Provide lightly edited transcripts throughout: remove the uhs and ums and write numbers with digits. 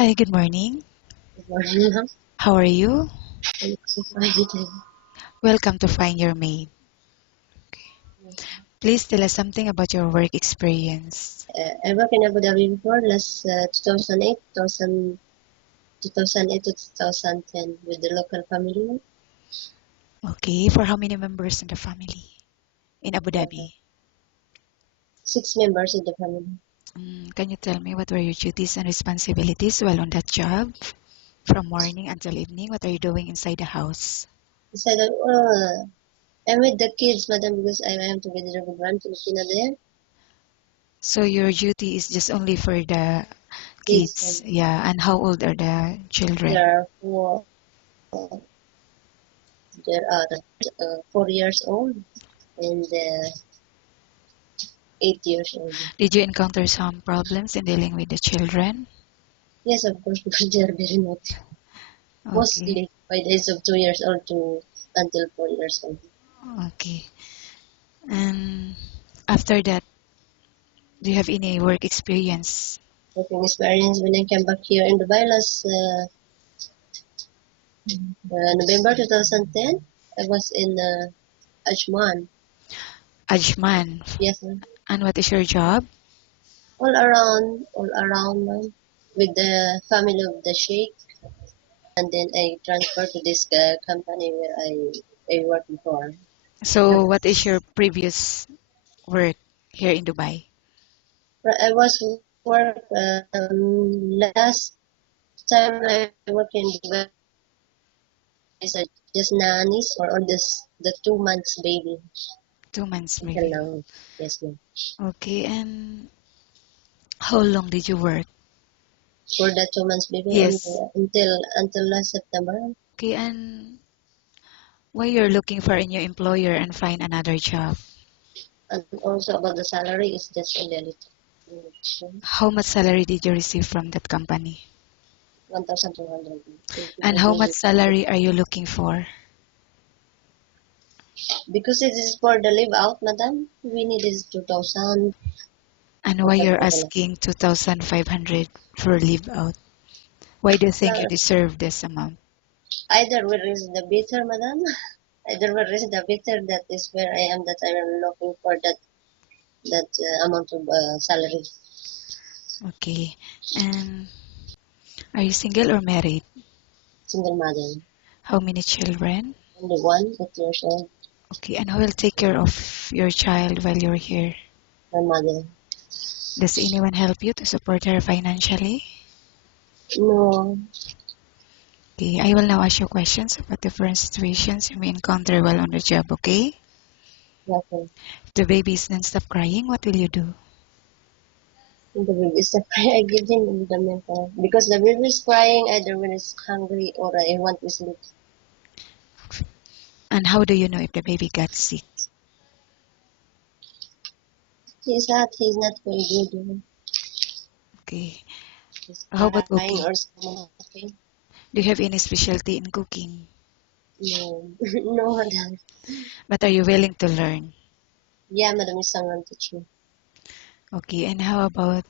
Hi, good morning. Morning, ma'am. How are you? I'm so fine. Welcome to Find Your Mate. Please tell us something about your work experience. I work in Abu Dhabi before last 2008, 2008 to 2010 with the local family. Okay, for how many members in the family in Abu Uh, Dhabi? 6 members in the family. Can you tell me what were your duties and responsibilities while on that job? From morning until evening, what are you doing inside the house? He said, I'm with the kids, madam, because I am together with one Filipino there. So your duty is just only for the Kids, kids, yeah. And how old are the children? there are four, there are 4 years old and 8 years old. Did you encounter some problems in dealing with the children? Yes, of course, because they are very naughty. Okay, Mostly by the age of 2 years old to until 4 years old. okay. And after that, do you have any work experience? Working experience when I came back here in Dubai last November 2010. I was in Ajman. Ajman. Yes, ma'am. And what is your job? All around, ma'am, with the family of the sheikh, and then I transferred to this company where I worked before. So, what is your previous work here in Dubai? I was work last time I worked in Dubai is just nannies or this the 2 months baby 2 months, until maybe. now. Yes, ma'am. Okay, and how long did you work? For the 2 months baby Yes. until last September. Okay, and why you're looking for a new employer and find another job? And also about the salary is just a little How much salary did you receive from that company? 1,200 And how much salary are you looking for? because it is for the live out, madam. We need is 2,000 And why you're asking 2,500 for leave out? Why do you think you deserve this amount? Either where is the better, madam. Either where is the better. That is where I am. That I am looking for that amount of salary. Okay. And are you single or married? Single mother, How many children? only one, 8 years old. Okay. And who will take care of your child while you're here? My mother. Does anyone help you to support her financially? No, Okay. I will now ask you questions about different situations you may encounter while on the job, okay? nothing. If the baby is non-stop crying, what will you do? The baby is I give him the milk because the baby is crying either when it's hungry or I want to sleep. And how do you know if the baby got sick? He's not very good. Okay. He's How about crying cooking? or something. Do you have any specialty in cooking? No, no, madam. But are you willing to learn? Yeah, madam, is someone teach me. Okay. And how about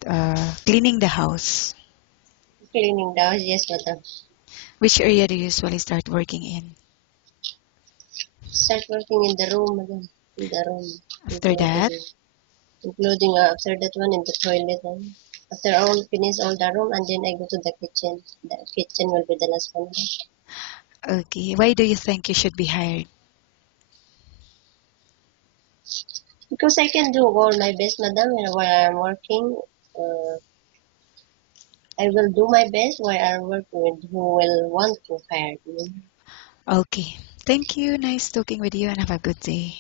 cleaning the house? Cleaning the house, yes, madam. Which area do you usually start working in? Start working in the room, madam. In the room, After that, including after that one in the toilet. After all finish all the room and then I go to the kitchen. The kitchen will be the last one. okay. Why do you think you should be hired? Because I can do all my best, madam, and while I'm working. Uh, I will do my best while I work with who will want to hire me. Okay. Thank you. Nice talking with you and have a good day.